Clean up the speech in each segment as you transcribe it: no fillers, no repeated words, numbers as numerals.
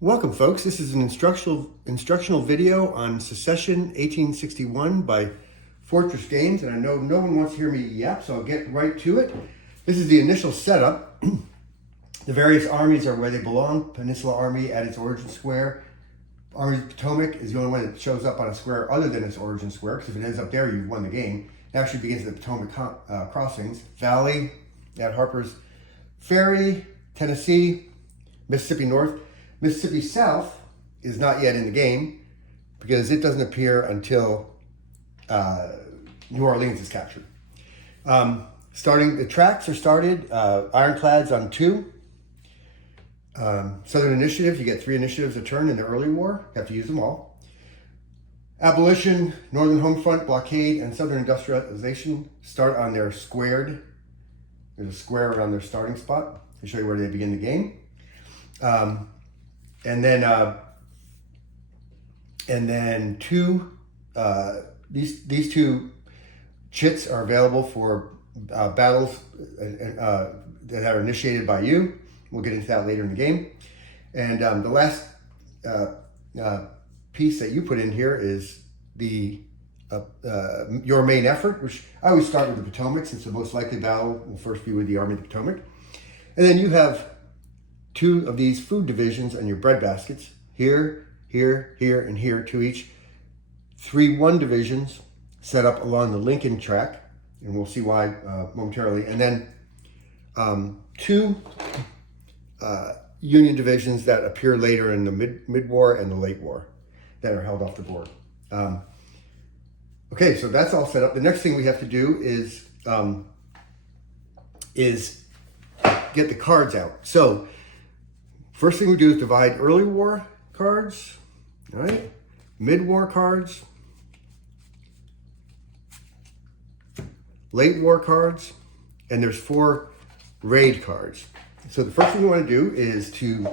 Welcome, folks. This is an instructional video on Secession 1861 by Fortress Games, and I know no one wants to hear me yap, so I'll get right to it. This is the initial setup. The various armies are where they belong. Peninsula Army at its origin square. Army of Potomac is the only one that shows up on a square other than its origin square, because if it ends up there, you've won the game. It actually begins at the Potomac crossings. Valley at Harper's Ferry, Tennessee, Mississippi North. Mississippi South is not yet in the game because it doesn't appear until New Orleans is captured. The tracks are started, ironclads on 2. Southern Initiative, you get 3 initiatives a turn in the early war. You have to use them all. Abolition, Northern Homefront, Blockade, and Southern Industrialization start on their squared. There's a square around their starting spot to show you where they begin the game. And then these two chits are available for battles that are initiated by you. We'll get into that later in the game. And the last piece that you put in here is the your main effort, which I always start with the Potomac, since the most likely battle will first be with the Army of the Potomac. And then you have 2 of these food divisions on your bread baskets. Here, here, here, and here, 2 each. 3 1 divisions set up along the Lincoln track, and we'll see why momentarily. And then 2 Union divisions that appear later in the mid war and the late war that are held off the board. Okay, so that's all set up. The next thing we have to do is get the cards out. So first thing we do is divide early war cards, all right? Mid-war cards, late war cards, and there's 4 raid cards. So the first thing you want to do is to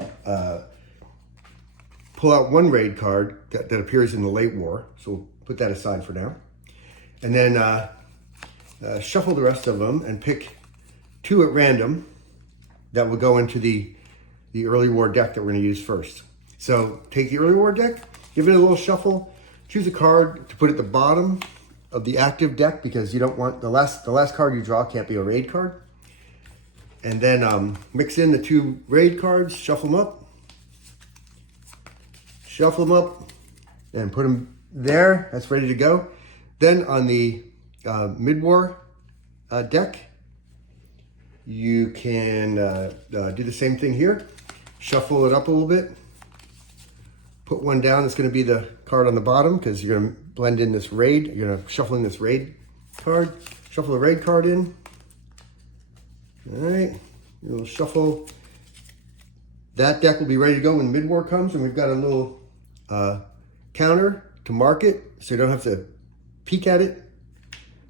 pull out 1 raid card that appears in the late war. So we'll put that aside for now. And then shuffle the rest of them and pick 2 at random that will go into the early war deck that we're going to use first. So take the early war deck, give it a little shuffle, choose a card to put at the bottom of the active deck, because you don't want the last card you draw can't be a raid card. And then mix in the 2 raid cards, shuffle them up, and put them there. That's ready to go. Then on the mid-war deck, you can do the same thing here. Shuffle it up a little bit. Put 1 down. It's going to be the card on the bottom, because you're going to blend in this raid. You're going to shuffle in this raid card. Shuffle the raid card in. All right. We'll shuffle. That deck will be ready to go when mid-war comes, and we've got a little counter to mark it, so you don't have to peek at it.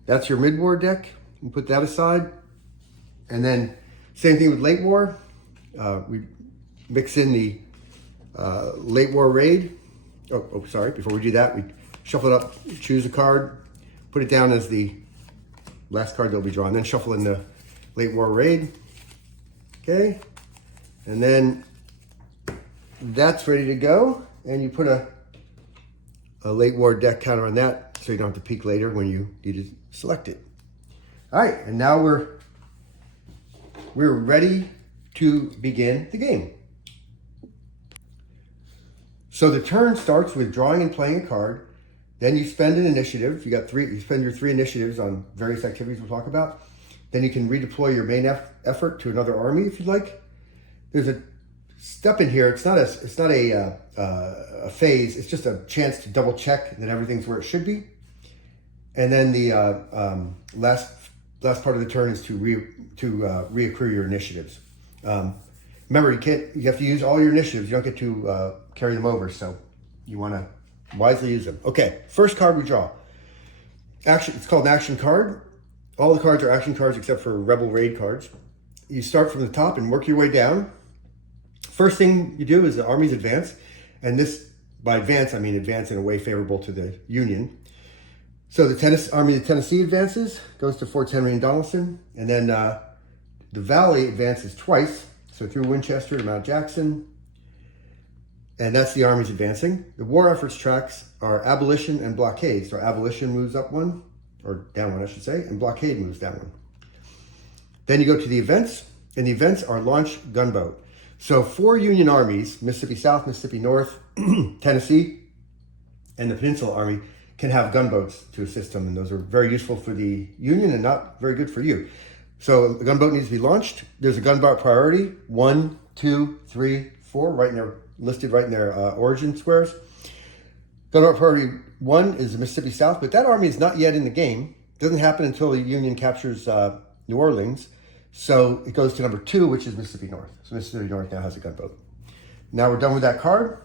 That's your mid-war deck. You put that aside. And then same thing with late war. We mix in the late war raid. Oh, sorry. Before we do that, we shuffle it up, choose a card, put it down as the last card that'll be drawn. Then shuffle in the late war raid. Okay. And then that's ready to go. And you put a late war deck counter on that, so you don't have to peek later when you need to select it. All right. And now we're ready to begin the game. So the turn starts with drawing and playing a card. Then you spend an initiative. You spend your 3 initiatives on various activities we'll talk about. Then you can redeploy your main effort to another army if you'd like. There's a step in here. It's not a phase. It's just a chance to double check that everything's where it should be. And then the last part of the turn is to reaccrue your initiatives. Remember, you have to use all your initiatives. You don't get to carry them over, so you want to wisely use them. Okay, first card we draw. Action. It's called an action card. All the cards are action cards except for rebel raid cards. You start from the top and work your way down. First thing you do is the armies advance, and this, by advance, I mean advance in a way favorable to the Union. So the Army of Tennessee advances, goes to Forts Henry and Donelson, and then the Valley advances twice, so through Winchester to Mount Jackson. and that's the armies advancing. The war efforts tracks are abolition and blockade. So abolition moves up one, or down one, I should say, and blockade moves down one. Then you go to the events, and the events are launch gunboat. So 4 Union armies, Mississippi South, Mississippi North, Tennessee, and the Peninsula Army, can have gunboats to assist them, and those are very useful for the Union and not very good for you. So a gunboat needs to be launched. There's a gunboat priority, 1, 2, 3, 4, right in there, listed right in their origin squares. Gunboat priority 1 is the Mississippi South, but that army is not yet in the game. It doesn't happen until the Union captures New Orleans. So it goes to number 2, which is Mississippi North. So Mississippi North now has a gunboat. Now we're done with that card.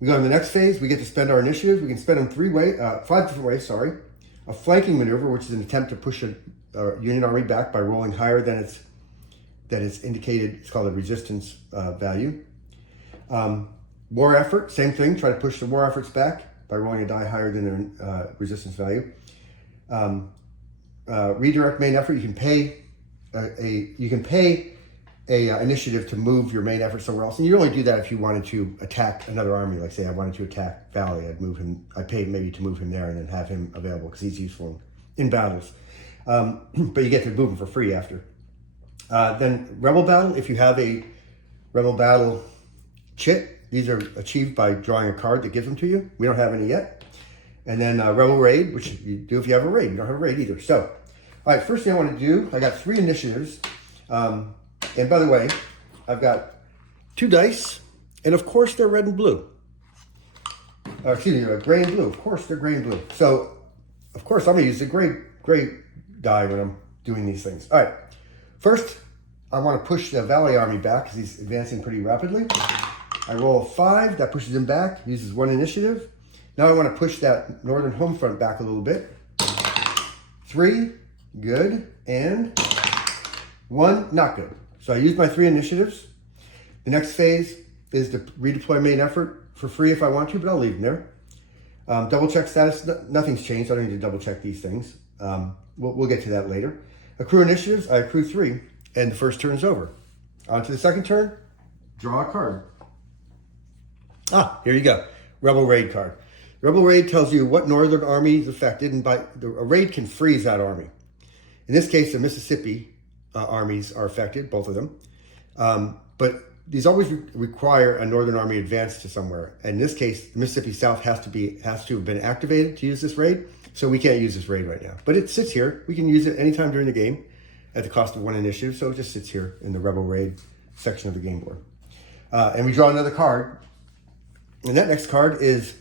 We go to the next phase. We get to spend our initiatives. We can spend them 5 different ways, A flanking maneuver, which is an attempt to push a Union army back by rolling higher than it's indicated. It's called a resistance value. War effort, same thing. Try to push the war efforts back by rolling a die higher than their resistance value. Redirect main effort. You can pay a initiative to move your main effort somewhere else, and you only do that if you wanted to attack another army. Like say I wanted to attack Valley, I'd pay maybe to move him there and then have him available because he's useful in battles. But you get to move him for free after. Then rebel battle. If you have a rebel battle chit, these are achieved by drawing a card that gives them to you. We don't have any yet. And then rebel raid, which you do if you have a raid. You don't have a raid either. So, all right, first thing I want to do, I got 3 initiatives. And by the way, I've got 2 dice, and of course they're red and blue. Gray and blue. Of course they're gray and blue. So, of course, I'm going to use the gray die when I'm doing these things. All right. First, I want to push the Valley Army back because he's advancing pretty rapidly. I roll a 5. That pushes him back. Uses 1 initiative. Now I want to push that northern home front back a little bit. 3. Good. And 1. Not good. So I used my 3 initiatives. The next phase is to redeploy main effort for free if I want to, but I'll leave them there. Double check status, nothing's changed. I don't need to double check these things. We'll get to that later. Accrue initiatives, I accrue 3, and the first turn's over. On to the second turn, draw a card. Here you go, Rebel Raid card. Rebel Raid tells you what northern army is affected, and a raid can freeze that army. In this case, the Mississippi armies are affected, both of them. But these always require a northern army advance to somewhere. And in this case, the Mississippi South has to have been activated to use this raid. So we can't use this raid right now. But it sits here. We can use it anytime during the game at the cost of 1 initiative. So it just sits here in the Rebel Raid section of the game board. And we draw another card. And that next card is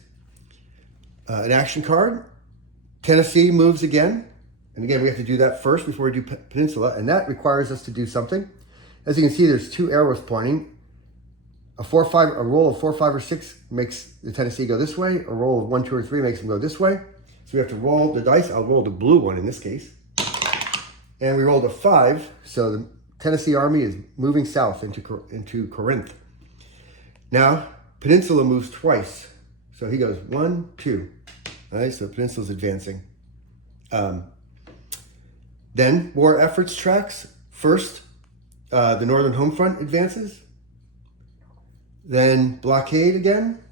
an action card. Tennessee moves again. And again, we have to do that first before we do Peninsula. And that requires us to do something. As you can see, there's 2 arrows pointing. A roll of 4, 5, or 6 makes the Tennessee go this way. A roll of 1, 2, or 3 makes them go this way. So we have to roll the dice. I'll roll the blue one in this case. And we rolled a 5. So the Tennessee Army is moving south into Corinth. Now, Peninsula moves twice. So he goes 1, 2. All right, so Peninsula's advancing. Then war efforts tracks. First, the northern home front advances. Then blockade again.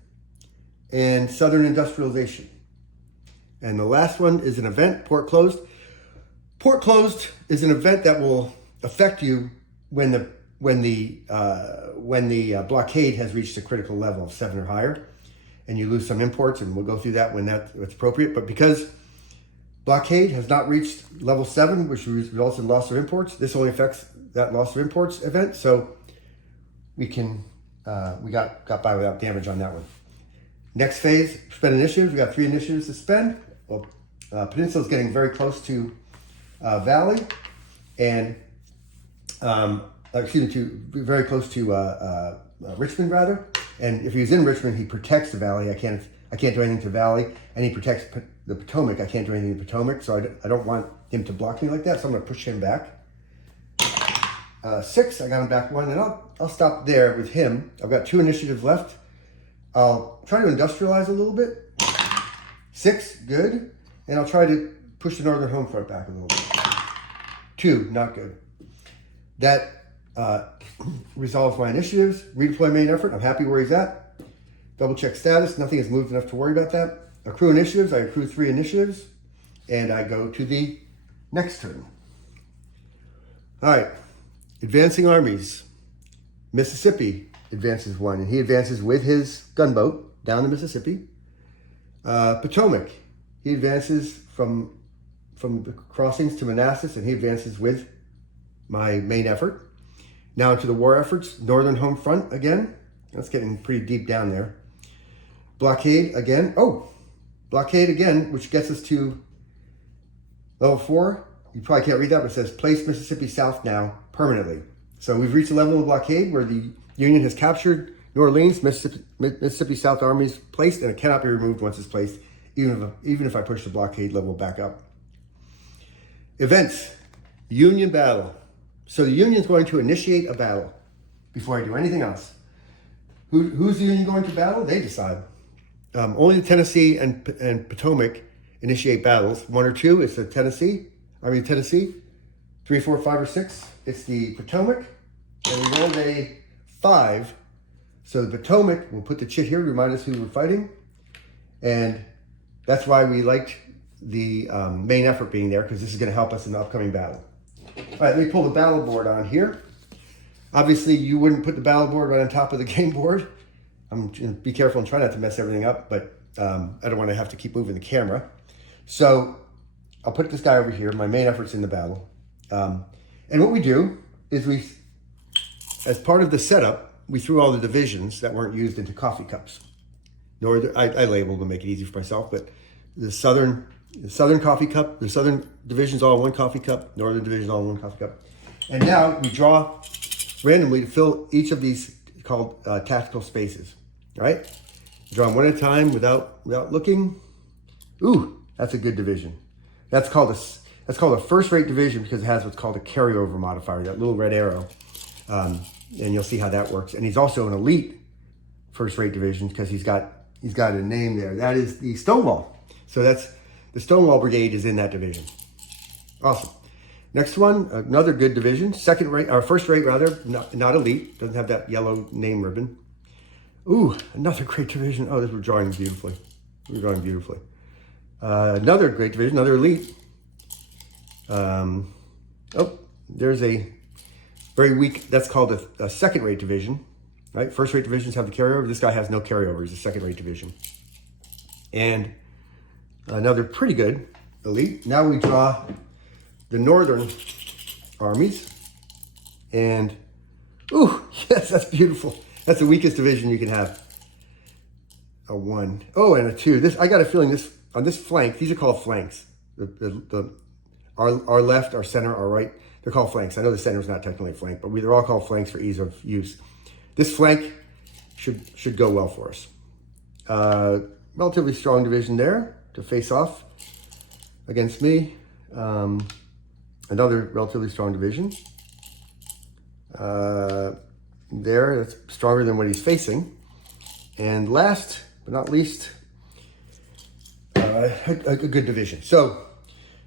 And southern industrialization. And the last one is an event, port closed. Port closed is an event that will affect you when the blockade has reached a critical level of 7 or higher, and you lose some imports, and we'll go through that when that's appropriate. But because blockade has not reached level 7, which results in loss of imports, this only affects that loss of imports event. So we got by without damage on that one. Next phase, spend initiatives. We got 3 initiatives to spend. Well, Peninsula is getting very close to Valley, and very close to Richmond rather. And if he's in Richmond, he protects the Valley. I can't do anything to Valley, and he protects the Potomac. I can't do anything to Potomac, so I don't want him to block me like that. So I'm going to push him back. 6, I got him back 1, and I'll stop there with him. I've got 2 initiatives left. I'll try to industrialize a little bit. 6, good. And I'll try to push the northern home front back a little bit. 2, not good. That resolves my initiatives. Redeploy main effort. I'm happy where he's at. Double check status. Nothing has moved enough to worry about that. Accrue initiatives. I accrue 3 initiatives. And I go to the next turn. All right. Advancing armies. Mississippi advances 1. And he advances with his gunboat down the Mississippi. Potomac. He advances from the crossings to Manassas. And he advances with my main effort. Now into the war efforts. Northern home front again. That's getting pretty deep down there. Blockade again. Oh, blockade again, which gets us to level 4. You probably can't read that, but it says place Mississippi South now permanently. So we've reached a level of blockade where the Union has captured New Orleans, Mississippi South Army is placed, and it cannot be removed once it's placed, even if I push the blockade level back up. Events, Union battle. So the Union's going to initiate a battle before I do anything else. Who's the Union going to battle? They decide. Only the Tennessee and Potomac initiate battles. 1 or 2, it's the Tennessee. 3, 4, 5, or 6, it's the Potomac. And we rolled a 5. So the Potomac, we'll put the chit here to remind us who we're fighting. And that's why we liked the main effort being there, because this is going to help us in the upcoming battle. All right, let me pull the battle board on here. Obviously, you wouldn't put the battle board right on top of the game board. I'm going to be careful and try not to mess everything up, but I don't want to have to keep moving the camera. So I'll put this guy over here. My main effort's in the battle. And what we do is as part of the setup, we threw all the divisions that weren't used into coffee cups. I labeled to make it easy for myself, but the southern coffee cup, the southern division's all in one coffee cup, northern division's all in one coffee cup. And now we draw randomly to fill each of these called tactical spaces, right? Draw them one at a time without looking. Ooh, that's a good division. That's called a first-rate division because it has what's called a carryover modifier, that little red arrow. And you'll see how that works. And he's also an elite first-rate division because he's got a name there. That is the Stonewall. So that's the Stonewall Brigade is in that division. Awesome. Next one, another good division, first rate rather, not elite, doesn't have that yellow name ribbon. Ooh, another great division. Oh, we're drawing beautifully. Another great division, another elite. There's a very weak, that's called a second rate division, right? First rate divisions have the carryover. This guy has no carryover, he's a second rate division. And another pretty good elite. Now we draw the northern armies, and ooh, yes, that's beautiful. That's the weakest division you can have. A 1. Oh, and a 2. I got a feeling on this flank, these are called flanks. Our left, our center, our right, they're called flanks. I know the center is not technically a flank, but they're all called flanks for ease of use. This flank should go well for us. Relatively strong division there to face off against me. Another relatively strong division. There, that's stronger than what he's facing. And last but not least, a good division. So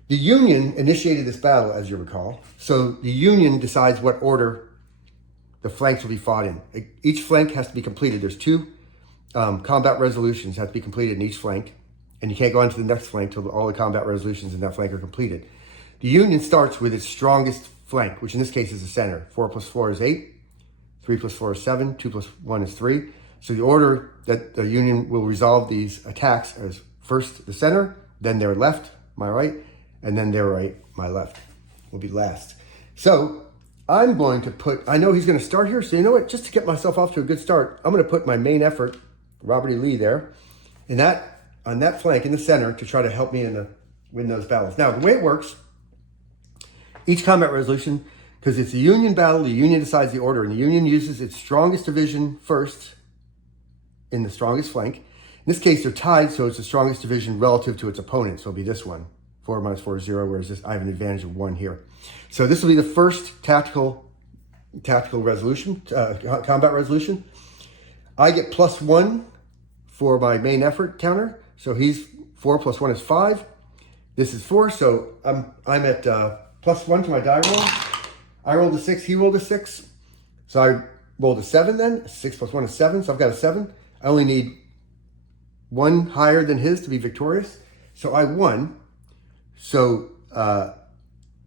the Union initiated this battle, as you recall. So the Union decides what order the flanks will be fought in. Each flank has to be completed. There's 2 combat resolutions have to be completed in each flank. And you can't go on to the next flank until all the combat resolutions in that flank are completed. The Union starts with its strongest flank, which in this case is the center. 4 plus 4 is 8. 3 plus 4 is 7. 2 plus 1 is 3. So the order that the Union will resolve these attacks is first the center, then their left, my right, and then their right, my left, will be last. So I'm going to I know he's going to start here, so you know what? Just to get myself off to a good start, I'm going to put my main effort, Robert E. Lee, there, on that flank in the center to try to help me win those battles. Now, the way it works, each combat resolution, because it's a Union battle, the Union decides the order, and the Union uses its strongest division first in the strongest flank. In this case, they're tied, so it's the strongest division relative to its opponent, so it'll be this one. 4 minus 4 is 0, whereas I have an advantage of 1 here. So this will be the first tactical resolution, combat resolution. I get +1 for my main effort counter, so he's 4 plus 1 is 5. This is 4, so I'm at +1 to my die roll. I rolled a 6, he rolled a 6. So I rolled a 7 then. 6 plus 1 is 7, so I've got a 7. I only need one higher than his to be victorious. So I won. So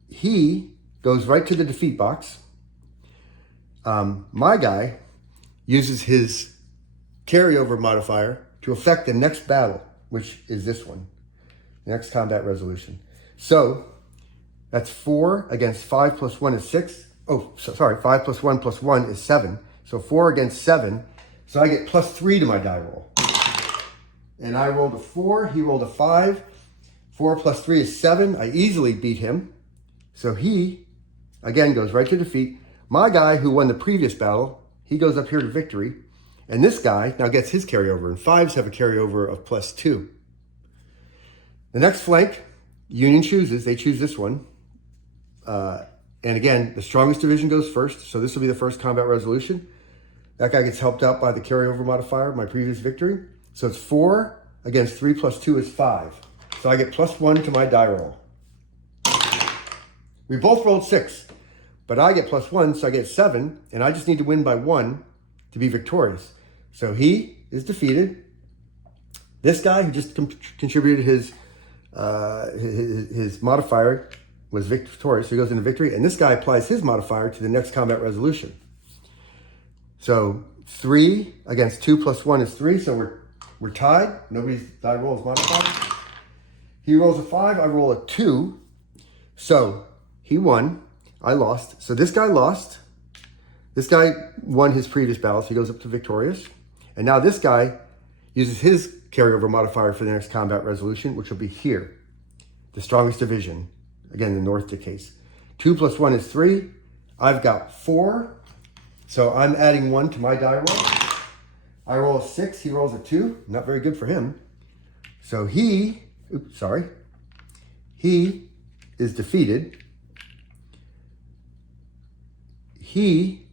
he goes right to the defeat box. My guy uses his carryover modifier to affect the next battle, which is this one, next combat resolution. So that's 4 against 5 plus 1 is 6. Oh, sorry, 5 plus 1 plus 1 is 7. So 4 against 7. So I get plus 3 to my die roll. And I rolled a 4, he rolled a 5. 4 plus 3 is 7. I easily beat him. So he, again, goes right to defeat. My guy, who won the previous battle, he goes up here to victory. And this guy now gets his carryover. And 5s have a carryover of plus 2. The next flank, Union chooses. They choose this one. And again, the strongest division goes first. So this will be the first combat resolution. That guy gets helped out by the carryover modifier, my previous victory. So it's 4 against 3 plus 2 is 5. So I get plus 1 to my die roll. We both rolled 6, but I get plus 1, so I get 7, and I just need to win by 1 to be victorious. So he is defeated. This guy who just contributed his modifier was victorious, so he goes into victory, and this guy applies his modifier to the next combat resolution. So 3 against 2 plus 1 is 3, so we're tied. Nobody's die roll is modified. He rolls a 5, I roll a 2. So he won, I lost. So this guy lost. This guy won his previous battle, so he goes up to victorious. And now this guy uses his carryover modifier for the next combat resolution, which will be here. The strongest division. Again, the North decays. 2 plus 1 is 3. I've got 4. So I'm adding 1 to my die roll. I roll a 6, he rolls a 2. Not very good for him. So he is defeated. He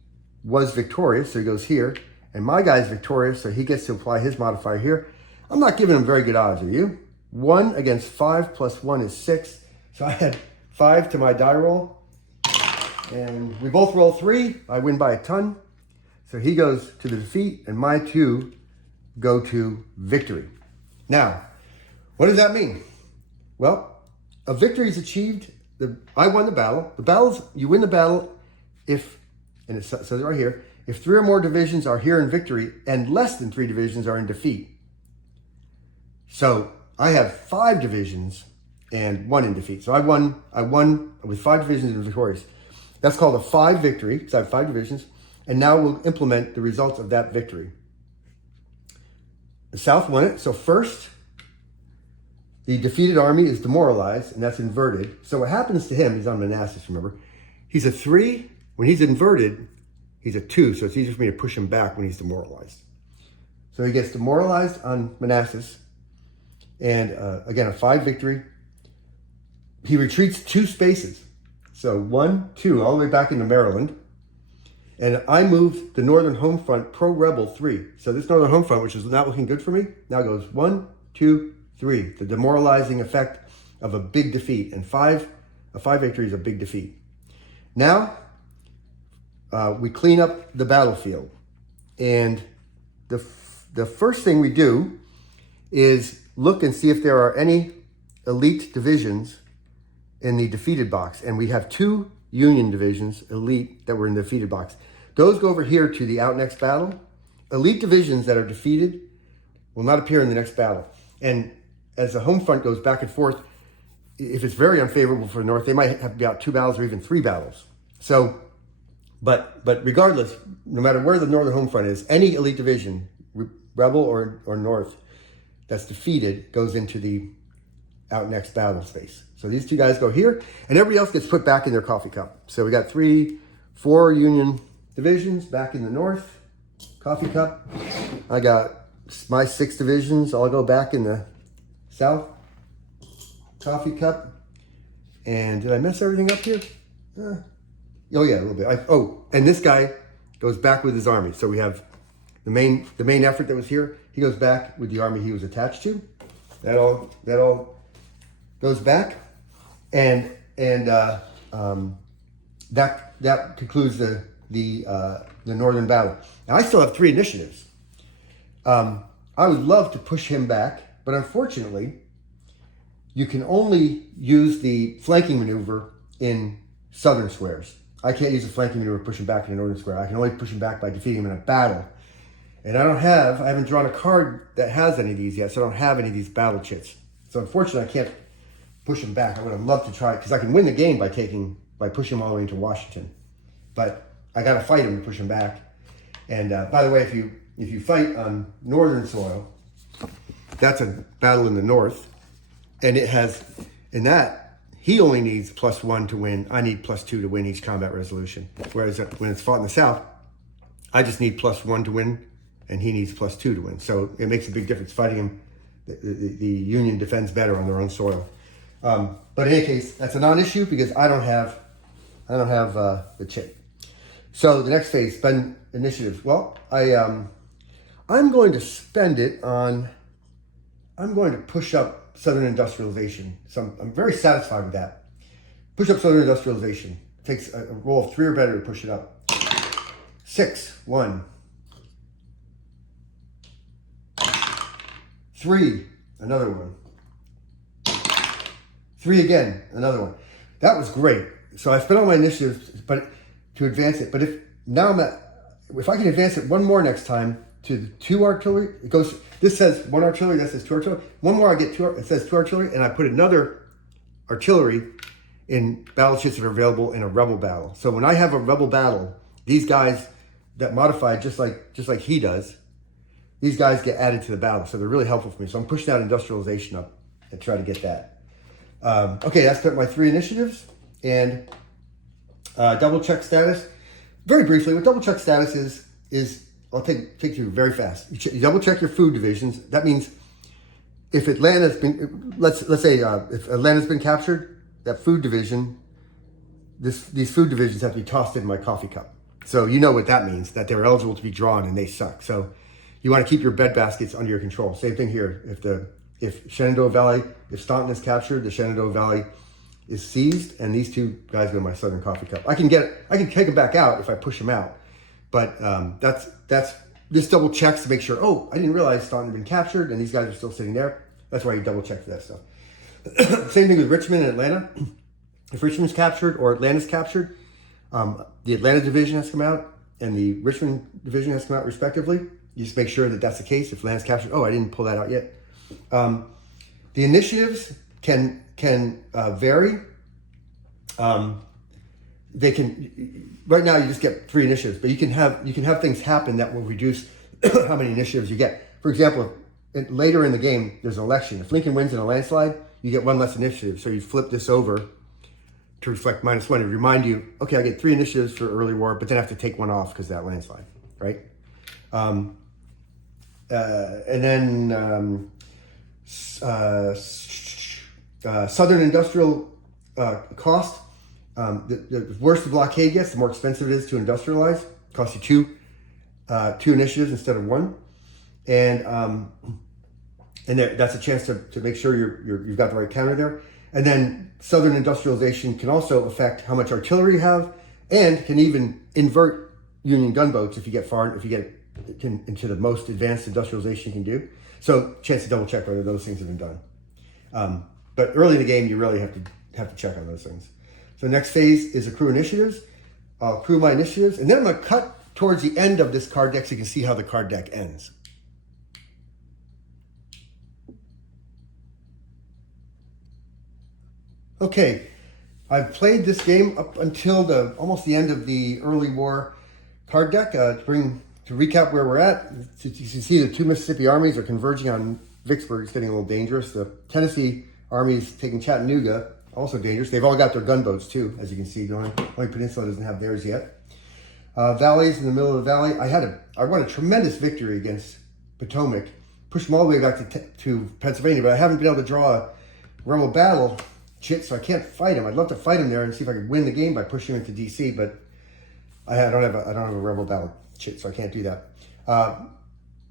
was victorious, so he goes here. And my guy's victorious, so he gets to apply his modifier here. I'm not giving him very good odds, are you? 1 against 5 plus 1 is 6. So I had 5 to my die roll. And we both roll 3. I win by a ton. So he goes to the defeat, and my 2 go to victory. Now, what does that mean? Well, a victory is achieved. I won the battle. The battles, you win the battle if, and it says it right here, if 3 or more divisions are here in victory and less than 3 divisions are in defeat. So I have 5 divisions and 1 in defeat. So I won with 5 divisions and victorious. That's called a 5 victory, because I have 5 divisions. And now we'll implement the results of that victory. The South won it. So first, the defeated army is demoralized, and that's inverted. So what happens to him, he's on Manassas, remember? He's a 3. When he's inverted, he's a 2. So it's easier for me to push him back when he's demoralized. So he gets demoralized on Manassas. And again, a 5 victory. He retreats 2 spaces. So 1, 2, all the way back into Maryland. And I moved the Northern Home Front pro-rebel 3. So this Northern Home Front, which is not looking good for me, now goes 1, 2, 3. The demoralizing effect of a big defeat. And a 5 victory is a big defeat. Now, we clean up the battlefield. And the first thing we do is look and see if there are any elite divisions in the defeated box. And we have 2 Union divisions, elite, that were in the defeated box. Those go over here to the out next battle. Elite divisions that are defeated will not appear in the next battle. And as the home front goes back and forth, if it's very unfavorable for the North, they might have to be out 2 battles or even 3 battles. So, but regardless, no matter where the Northern home front is, any elite division, rebel or North, that's defeated goes into the out next battle space. So these 2 guys go here, and everybody else gets put back in their coffee cup. So we got 4 Union divisions back in the North, coffee cup. I got my 6 divisions. I'll go back in the South, coffee cup. And did I mess everything up here? Oh yeah, a little bit. And this guy goes back with his army. So we have the main effort that was here. He goes back with the army he was attached to. That all goes back, and that concludes the Northern battle. Now I still have 3 initiatives. I would love to push him back, but unfortunately, you can only use the flanking maneuver in southern squares. I can't use the flanking maneuver to push him back in a northern square. I can only push him back by defeating him in a battle. And I haven't drawn a card that has any of these yet, so I don't have any of these battle chits. So unfortunately, I can't push him back. I would have loved to try it, because I can win the game by pushing him all the way into Washington. But I got to fight him to push him back. And by the way, if you fight on northern soil, that's a battle in the north. And it has, in that, he only needs +1 to win. I need +2 to win each combat resolution. Whereas when it's fought in the south, I just need +1 to win, and he needs +2 to win. So it makes a big difference. Fighting him, the Union defends better on their own soil. But in any case, that's a non-issue because I don't have the chit. So the next phase, spend initiative. Well, I'm going to spend it on. I'm going to push up Southern industrialization. So I'm very satisfied with that. Push up Southern industrialization. It takes a roll of 3 or better to push it up. 6, 1. 3, another one. 3 again, another one. That was great. So I spent all my initiatives, but to advance it. But if I can advance it one more next time to the 2 artillery, it goes. This says 1 artillery, that says 2 artillery. One more, I get 2. It says 2 artillery, and I put another artillery in battle chits that are available in a rebel battle. So when I have a rebel battle, these guys that modify just like he does, these guys get added to the battle. So they're really helpful for me. So I'm pushing that industrialization up and try to get that. Okay, I spent my 3 initiatives and double check status. Very briefly, what double check status is I'll take you very fast. You double check your food divisions. That means if Atlanta's been, let's say if Atlanta's been captured, that food division, these food divisions have to be tossed in my coffee cup. So you know what that means, that they're eligible to be drawn and they suck. So you want to keep your bed baskets under your control. Same thing here. If Shenandoah Valley, if Staunton is captured, the Shenandoah Valley is seized, and these 2 guys go in my southern coffee cup. I can take them back out if I push them out. But this double checks to make sure, oh, I didn't realize Staunton had been captured and these guys are still sitting there. That's why you double check for that stuff. Same thing with Richmond and Atlanta. If Richmond's captured or Atlanta's captured, the Atlanta division has to come out and the Richmond division has to come out respectively. You just make sure that that's the case. If Atlanta's captured, oh, I didn't pull that out yet. The initiatives can vary. They can. Right now, you just get 3 initiatives, but you can have things happen that will reduce how many initiatives you get. For example, later in the game, there's an election. If Lincoln wins in a landslide, you get 1 less initiative. So you flip this over to reflect -1 to remind you, okay, I get 3 initiatives for early war, but then I have to take 1 off because of that landslide, right? And then Southern industrial cost. The worse the blockade gets, the more expensive it is to industrialize. It costs you 2 initiatives instead of 1, and that's a chance to make sure you've got the right counter there. And then Southern industrialization can also affect how much artillery you have, and can even invert Union gunboats if you get into the most advanced industrialization you can do. So chance to double check whether those things have been done. But early in the game, you really have to check on those things. So next phase is accrue initiatives. I'll accrue my initiatives, and then I'm going to cut towards the end of this card deck so you can see how the card deck ends. Okay, I've played this game up until almost the end of the early war card deck. To recap where we're at, you can see the 2 Mississippi armies are converging on Vicksburg. It's getting a little dangerous. The Tennessee army is taking Chattanooga. Also dangerous. They've all got their gunboats too, as you can see. The only peninsula doesn't have theirs yet. Valleys in the middle of the valley. I won a tremendous victory against Potomac. Pushed them all the way back to Pennsylvania, but I haven't been able to draw a rebel battle chit, so I can't fight him. I'd love to fight him there and see if I could win the game by pushing him into DC, but I don't have a rebel battle chit, so I can't do that.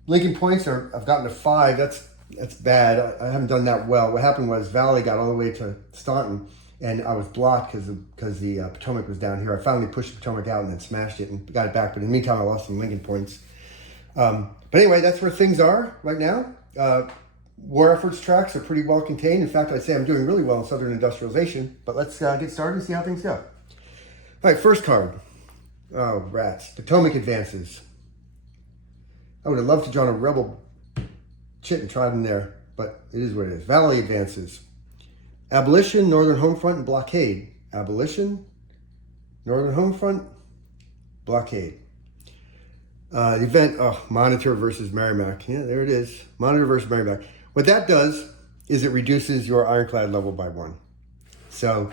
Lincoln points I've gotten to 5. That's bad. I haven't done that well. What happened was Valley got all the way to Staunton, and I was blocked because the Potomac was down here. I finally pushed the Potomac out and then smashed it and got it back. But in the meantime, I lost some Lincoln points. But anyway, that's where things are right now. War efforts tracks are pretty well contained. In fact, I'd say I'm doing really well in Southern industrialization. But let's get started and see how things go. All right, first card. Oh, rats. Potomac advances. I would have loved to join a rebel chit and try them there, but it is what it is. Valley advances. Abolition, Northern Home Front, and blockade. Abolition, Northern Home Front, blockade. Event, Monitor versus Merrimack. Yeah, there it is. Monitor versus Merrimack. What that does is it reduces your ironclad level by 1. So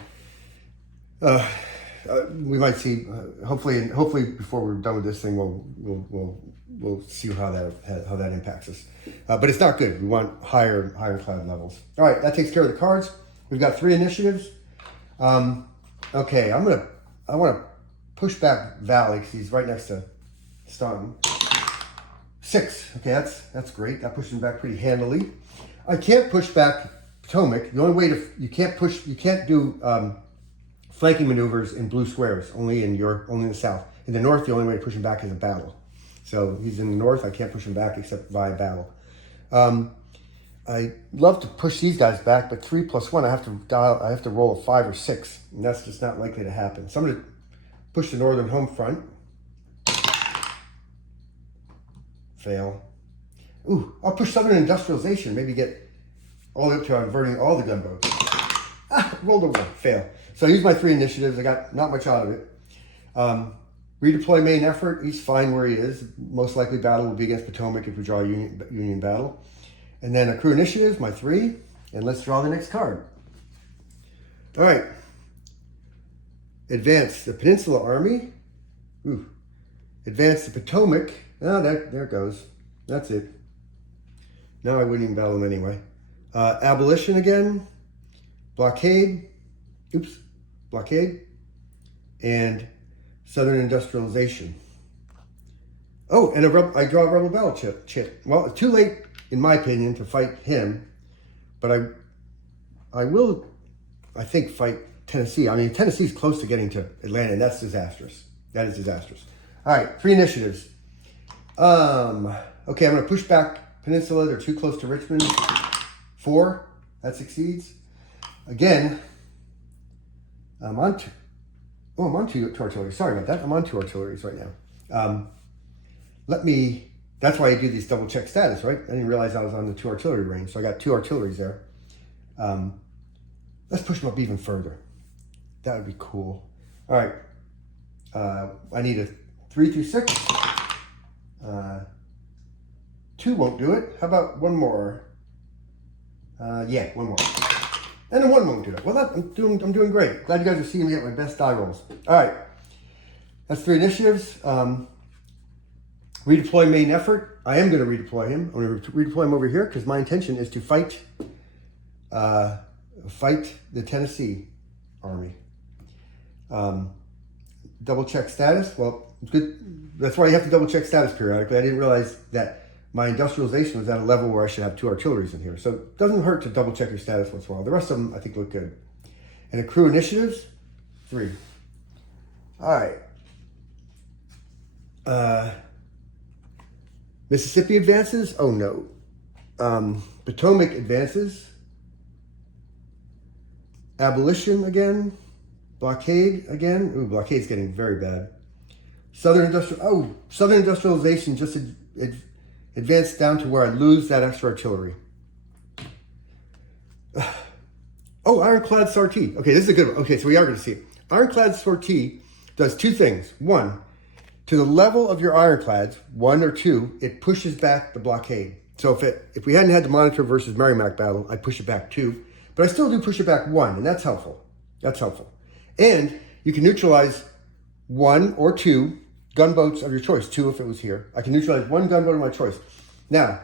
we might see. Hopefully before we're done with this thing, we'll see how that impacts us. But it's not good. We want higher ironclad levels. All right, that takes care of the cards. We've got 3 initiatives. Okay, I want to push back Valley because he's right next to Staunton. 6. Okay, that's great. That pushes him back pretty handily. I can't push back Potomac. The only way you can't do flanking maneuvers in blue squares. Only in the south. In the north, the only way to push him back is a battle. So he's in the north. I can't push him back except via battle. I love to push these guys back, but 3 + 1, I have to roll a 5 or 6, and that's just not likely to happen. So I'm going to push the Northern Home Front. Fail. Ooh, I'll push Southern Industrialization, maybe get all the way up to inverting all the gunboats. Rolled a 1, fail. So I used my 3 initiatives. I got not much out of it. Redeploy main effort. He's fine where he is. Most likely battle will be against Potomac if we draw a Union battle. And then accrue initiatives, my 3. And let's draw the next card. All right. Advance the Peninsula Army. Ooh. Advance the Potomac. Oh, there it goes. That's it. Now I wouldn't even battle him anyway. Abolition again. Blockade. Oops. Blockade. And Southern Industrialization. Oh, and I draw a rebel battle chit. Well, it's too late, in my opinion, to fight him. But I will, I think, fight Tennessee. I mean, Tennessee's close to getting to Atlanta, and that's disastrous. That is disastrous. All right, 3 initiatives. Okay, I'm going to push back Peninsula. They're too close to Richmond. 4, that succeeds. Again, I'm on 2 artillery. Sorry about that. I'm on 2 artilleries right now. That's why I do these double check status, right? I didn't realize I was on the 2 artillery range, so I got 2 artilleries there. Let's push them up even further. That would be cool. All right. I need a 3 through 6. 2 won't do it. How about 1 more? Yeah, 1 more. And then 1 won't do it. Well, I'm doing great. Glad you guys are seeing me at my best die rolls. All right. That's 3 initiatives. Redeploy main effort. I am going to redeploy him. I'm going to redeploy him over here because my intention is to fight the Tennessee Army. Double check status. Well, it's good. That's why you have to double check status periodically. I didn't realize that my industrialization was at a level where I should have 2 artilleries in here. So it doesn't hurt to double check your status once in a while. The rest of them, I think, look good. And accrue initiatives, 3. All right. Mississippi advances. Oh, no. Potomac advances. Abolition again. Blockade again. Ooh, blockade's getting very bad. Southern industrialization just advanced down to where I lose that extra artillery. Oh, ironclad sortie. Okay, this is a good one. Okay, so we are going to see it. Ironclad sortie does 2 things. 1, to the level of your ironclads, 1 or 2, it pushes back the blockade. So if we hadn't had the Monitor versus Merrimack battle, I'd push it back 2. But I still do push it back 1, and that's helpful. That's helpful. And you can neutralize 1 or 2 gunboats of your choice. 2 if it was here. I can neutralize 1 gunboat of my choice. Now,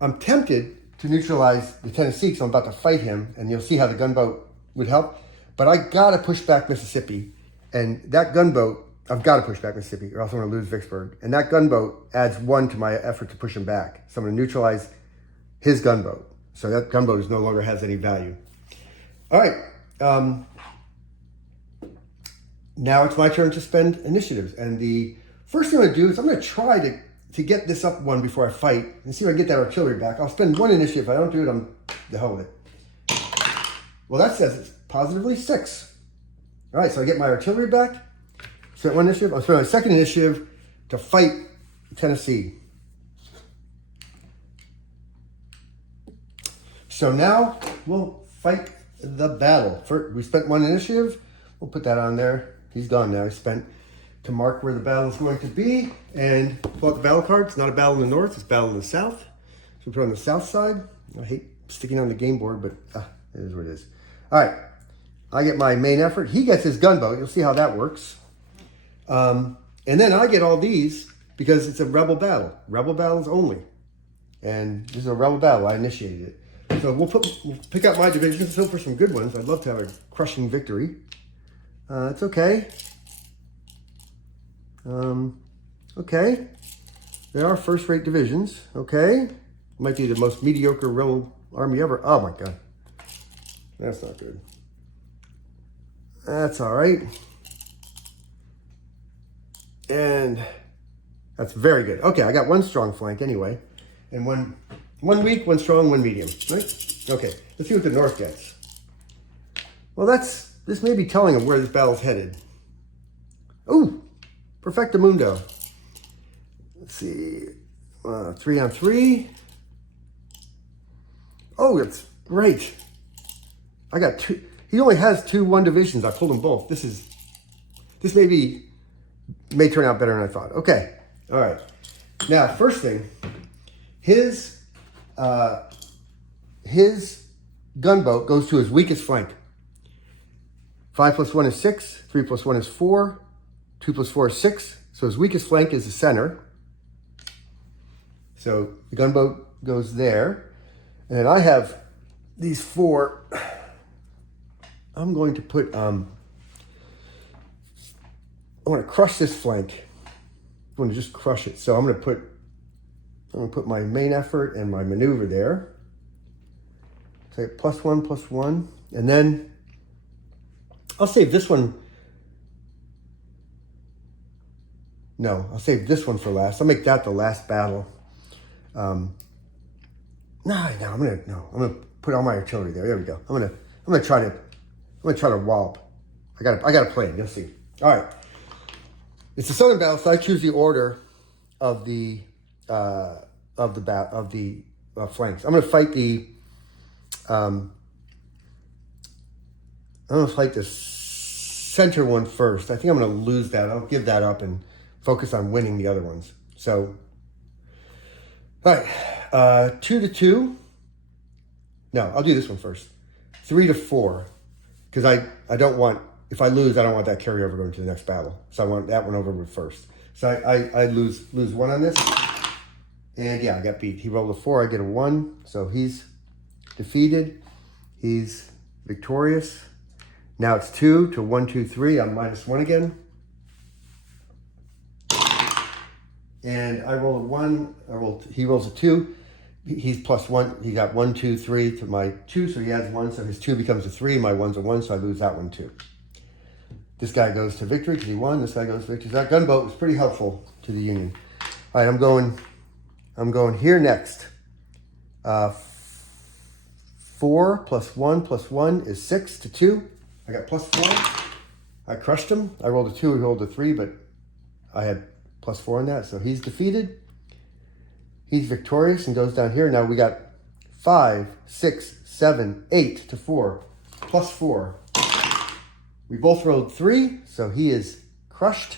I'm tempted to neutralize the Tennessee because I'm about to fight him, and you'll see how the gunboat would help. But I got to push back Mississippi, and that gunboat, I've got to push back Mississippi or else I'm going to lose Vicksburg. And that gunboat adds 1 to my effort to push him back. So I'm going to neutralize his gunboat. So that gunboat no longer has any value. All right. Now it's my turn to spend initiatives. And the first thing I'm going to do is I'm going to try to to get this up one before I fight and see if I get that artillery back. I'll spend 1 initiative. If I don't do it, I'm the hell with it. Well, that says it's positively 6. All right, so I get my artillery back. Spent 1 initiative. I'll spend my 2nd initiative to fight Tennessee. So now we'll fight the battle. First, we spent 1 initiative. We'll put that on there. He's gone now. He spent to mark where the battle is going to be and pull out the battle card. It's not a battle in the north, it's a battle in the south. So we put it on the south side. I hate sticking on the game board, but it is what it is. All right, I get my main effort. He gets his gunboat. You'll see how that works. And then I get all these because it's a rebel battle. Rebel battles only. And this is a rebel battle. I initiated it. So we'll pick out my divisions, hope for some good ones. I'd love to have a crushing victory. It's okay. Okay. They are first-rate divisions. Okay. Might be the most mediocre rebel army ever. Oh my God. That's not good. That's all right. And that's very good. Okay, I got 1 strong flank anyway. And one weak, 1 strong, 1 medium. Right? Okay, let's see what the north gets. Well, this may be telling them where this battle's headed. Ooh, perfectamundo. Let's see, 3 on 3. Oh, it's great. I got 2. He only has 2 1 divisions. I pulled them both. This may turn out better than I thought. Okay, all right. Now, first thing, his gunboat goes to his weakest flank. 5 + 1 is 6. 3 + 1 is 4. 2 + 4 is 6. So his weakest flank is the center. So the gunboat goes there. And then I have these 4. I'm going to put, I want to crush this flank. I want to just crush it. So I'm going to put my main effort and my maneuver there. Say +1, +1. And then I'll save this one. No, I'll save this one for last. I'll make that the last battle. I'm gonna put all my artillery there. There we go. I'm gonna try to wallop. I got a plan. You'll see. All right. It's the southern battle, so I choose the order of the flanks. I'm gonna fight the center one first. I think I'm gonna lose that. I'll give that up and focus on winning the other ones. So, all right, 2 to 2. No, I'll do this one first. 3 to 4, because I don't want, if I lose, I don't want that carryover going to the next battle. So I want that one over with first. So I lose 1 on this, and yeah, I got beat. He rolled a 4, I get a 1, so he's defeated. He's victorious. Now it's 2 to 1, 2, 3. I'm -1 again. And I roll a 1. He rolls a 2. He's +1. He got 1, 2, 3 to my 2, so he adds 1. So his 2 becomes a 3. My 1's a 1, so I lose that one too. This guy goes to victory because he won. This guy goes to victory. So that gunboat was pretty helpful to the Union. All right, I'm going here next. 4 + 1 + 1 is 6 to 2. I got +4. I crushed him. I rolled a 2. He rolled a 3, but I had +4 on that, so he's defeated. He's victorious and goes down here. Now we got 5, 6, 7, 8 to 4, +4. We both rolled 3, so he is crushed.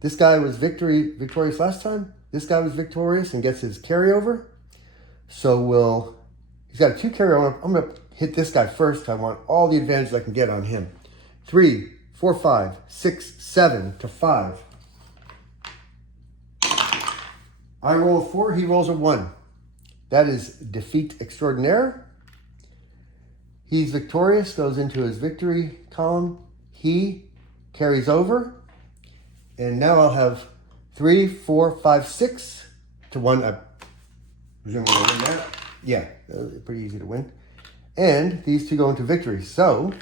This guy was victorious last time. This guy was victorious and gets his carryover. So he's got a 2 carryover. I'm going to hit this guy first. I want all the advantages I can get on him. 3, 4, 5, 6, 7 to 5. I roll a 4, he rolls a 1. That is defeat extraordinaire. He's victorious, goes into his victory column. He carries over. And now I'll have 3, 4, 5, 6 to 1. I presume we'll win that. Yeah, pretty easy to win. And these 2 go into victory. So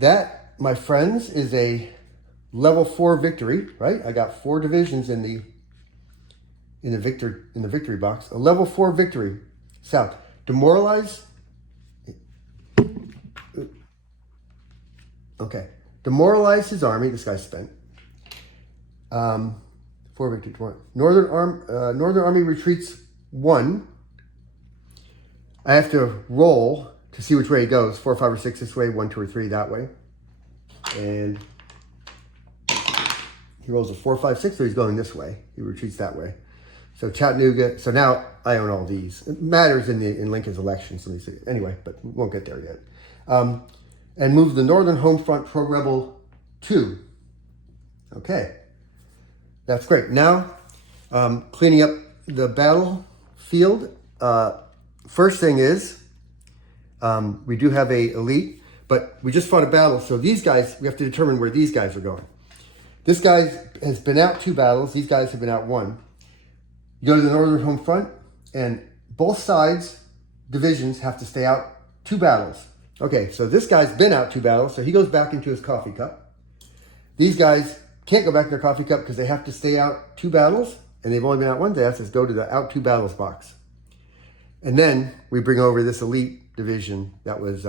that, my friends, is a level 4 victory, right? I got 4 divisions in the victory box. A level 4 victory. South. Demoralize. Okay. Demoralize his army. This guy's spent. 4 victory. Northern army retreats 1. I have to roll to see which way he goes. 4, 5, or 6 this way. 1, 2, or 3 that way. And he rolls a 4, 5, 6, so he's going this way. He retreats that way. So Chattanooga. So now I own all these. It matters in Lincoln's election. So anyway, but we won't get there yet. And move the Northern Home Front pro-rebel 2. Okay, that's great. Now, cleaning up the battlefield. First thing is, we do have a elite, but we just fought a battle. So these guys, we have to determine where these guys are going. This guy has been out 2 battles. These guys have been out 1. You go to the Northern Home Front, and both sides, divisions, have to stay out 2 battles. Okay, so this guy's been out 2 battles, so he goes back into his coffee cup. These guys can't go back to their coffee cup because they have to stay out 2 battles, and they've only been out 1. They have to go to the out 2 battles box. And then we bring over this elite division that was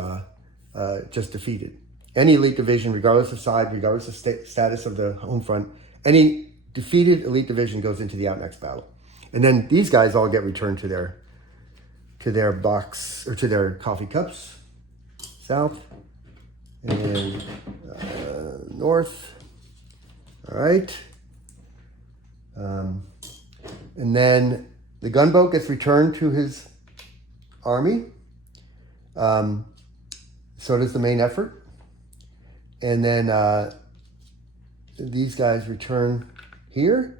just defeated. Any elite division, regardless of side, regardless of status of the home front, any defeated elite division goes into the out next battle. And then these guys all get returned to their box, or to their coffee cups. South and north. All right. And then the gunboat gets returned to his army. So does the main effort. And then these guys return here.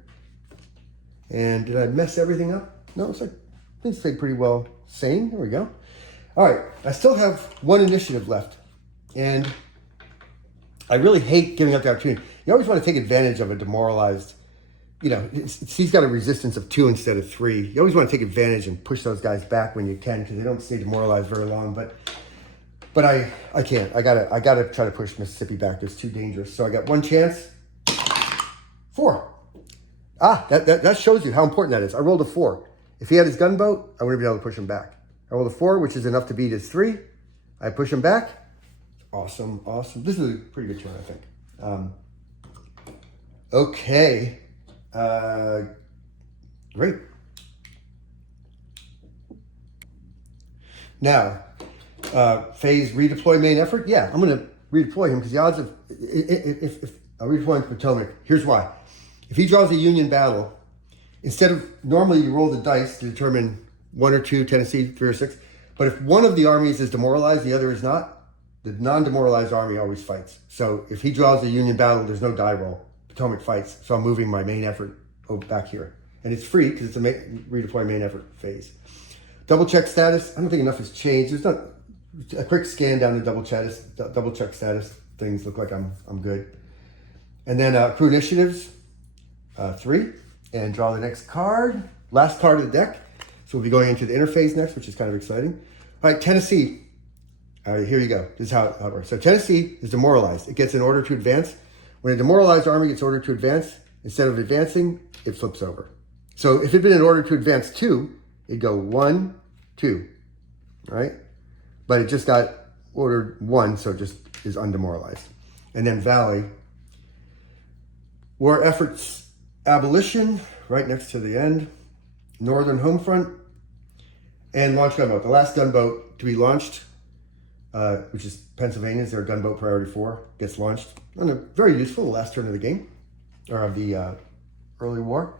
And did I mess everything up? No, it's like, things stayed pretty well sane. There we go. All right, I still have 1 initiative left. And I really hate giving up the opportunity. You always want to take advantage of a demoralized, he's got a resistance of 2 instead of 3. You always want to take advantage and push those guys back when you can, because they don't stay demoralized very long. But I can't. I gotta try to push Mississippi back. It's too dangerous. So I got 1 chance. 4. That shows you how important that is. I rolled a 4. If he had his gunboat, I wouldn't be able to push him back. I rolled a 4, which is enough to beat his 3. I push him back. Awesome. This is a pretty good turn, I think. Okay. Great. Now, phase redeploy main effort. Yeah, I'm going to redeploy him because the odds of if I redeploy him to Potomac. Here's why. If he draws a Union battle, instead of normally you roll the dice to determine 1 or 2, Tennessee, 3 or 6. But if one of the armies is demoralized, the other is not, the non-demoralized army always fights. So if he draws a Union battle, there's no die roll. Potomac fights. So I'm moving my main effort back here. And it's free because it's a redeploy main effort phase. Double check status. I don't think enough has changed. There's not a quick scan down the double check status. Things look like I'm good. And then crew initiatives, 3. And draw the next card. Last card of the deck. So we'll be going into the interphase next, which is kind of exciting. All right, Tennessee. All right, here you go. This is how it works. So Tennessee is demoralized. It gets an order to advance. When a demoralized army gets ordered to advance, instead of advancing, it flips over. So if it had been an order to advance 2, it'd go 1, 2, right? But it just got ordered 1, so it just is undemoralized. And then Valley. War efforts abolition, right next to the end. Northern home front. And launch gunboat. The last gunboat to be launched, which is Pennsylvania's, their gunboat priority 4, gets launched. And very useful, the last turn of the game, or of the early war.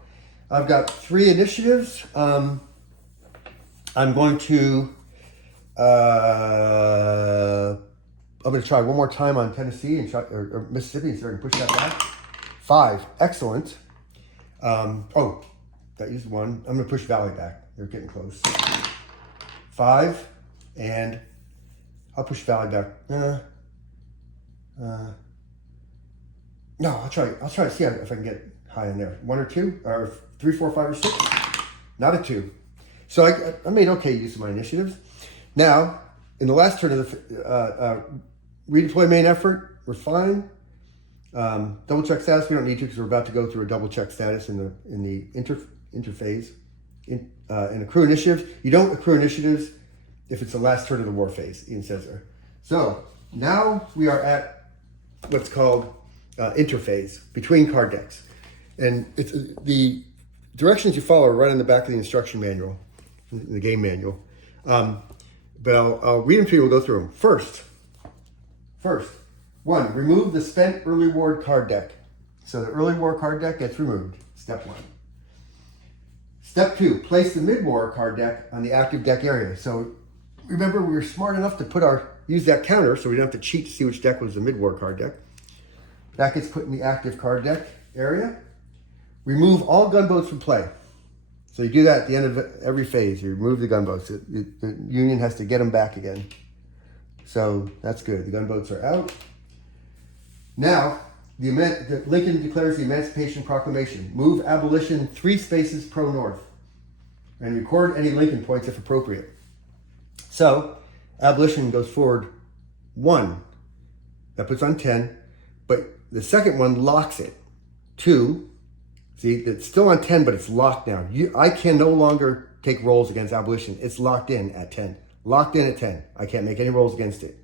I've got 3 initiatives. I'm going to try one more time on Tennessee and or Mississippi and see if I can push that back. 5, excellent. That used 1. I'm going to push Valley back. They're getting close. 5, and I'll push Valley back. No, I'll try to see if I can get high in there. 1 or 2, or 3, 4, 5, or 6. Not a 2. So I made okay use of my initiatives. Now, in the last turn of the redeploy main effort, we're fine. Double check status, we don't need to because we're about to go through a double check status in the interphase. In accrue initiatives, you don't accrue initiatives if it's the last turn of the war phase, Ian says there. So now we are at what's called interphase, between card decks. And it's the directions you follow are right on the back of the instruction manual, the game manual. But I'll read them to you, we'll go through them. First, 1, remove the spent early war card deck. So the early war card deck gets removed, step 1. Step 2, place the mid-war card deck on the active deck area. So remember, we were smart enough to use that counter so we don't have to cheat to see which deck was the mid-war card deck. That gets put in the active card deck area. Remove all gunboats from play. So you do that at the end of every phase. You remove the gunboats. The Union has to get them back again. So that's good. The gunboats are out. Now, Lincoln declares the Emancipation Proclamation. Move abolition 3 spaces pro-north. And record any Lincoln points if appropriate. So, abolition goes forward 1. That puts on 10. But the second one locks it. 2. See, it's still on 10, but it's locked now. I can no longer take rolls against abolition. It's locked in at 10. Locked in at 10. I can't make any rolls against it.